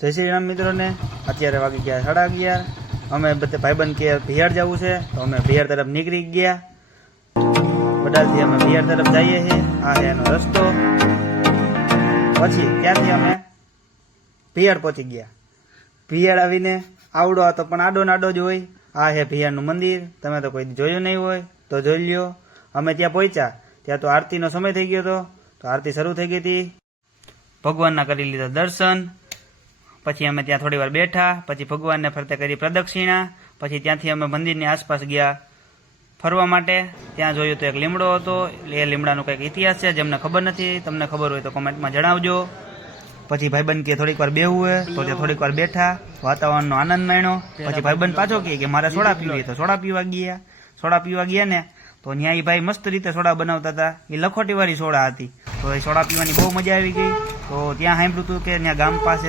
જય શ્રી રામ મિત્રોને, અત્યારે વાગી ગયા 11:30. અમે બધે ભાઈબંધ કે ભિયાડ જવું છે તો અમે ભિયાડ તરફ નીકળી ગયા. વડાલથી અમે ભિયાડ તરફ જઈએ છીએ. આ છે એનો રસ્તો. પછી ત્યાંથી અમે ભિયાડ પહોંચી ગયા. ભિયાડ આવીને આવડો હતો પણ આડો નાડો જ હોય. આ છે ભિયાડનું મંદિર. તમે તો કોઈ જોયું નહીં હોય તો જોઈ લ્યો. અમે ત્યાં પહોંચ્યા ત્યાં તો આરતીનો સમય થઈ ગયો હતો, તો આરતી શરૂ થઈ ગઈ હતી. ભગવાનના કરી લીધા દર્શન. પછી અમે ત્યાં થોડી વાર બેઠા. પછી ભગવાનને ફરતે કરી પ્રદક્ષિણા. પછી ત્યાંથી અમે મંદિરની આસપાસ ગયા ફરવા માટે. ત્યાં જોયું તો એક લીમડો હતો. એ લીમડાનો કંઈક ઇતિહાસ છે, જેમને ખબર નથી તમને ખબર હોય તો કોમેન્ટમાં જણાવજો. પછી ભાઈબંધ કે થોડીક વાર બેહવું હોય તો ત્યાં થોડીક વાર બેઠા, વાતાવરણનો આનંદ માણ્યો. પછી ભાઈબંધ પાછો કહે કે મારે સોડા પીવી, તો સોડા પીવા ગયા. સોડા પીવા ગયા ને તો ત્યાં એ ભાઈ મસ્ત રીતે સોડા બનાવતા હતા. એ લખોટીવાળી સોડા હતી, તો એ સોડા પીવાની બહુ મજા આવી ગઈ. તો ત્યાં સાંભળ્યું હતું કે ત્યાં ગામ પાસે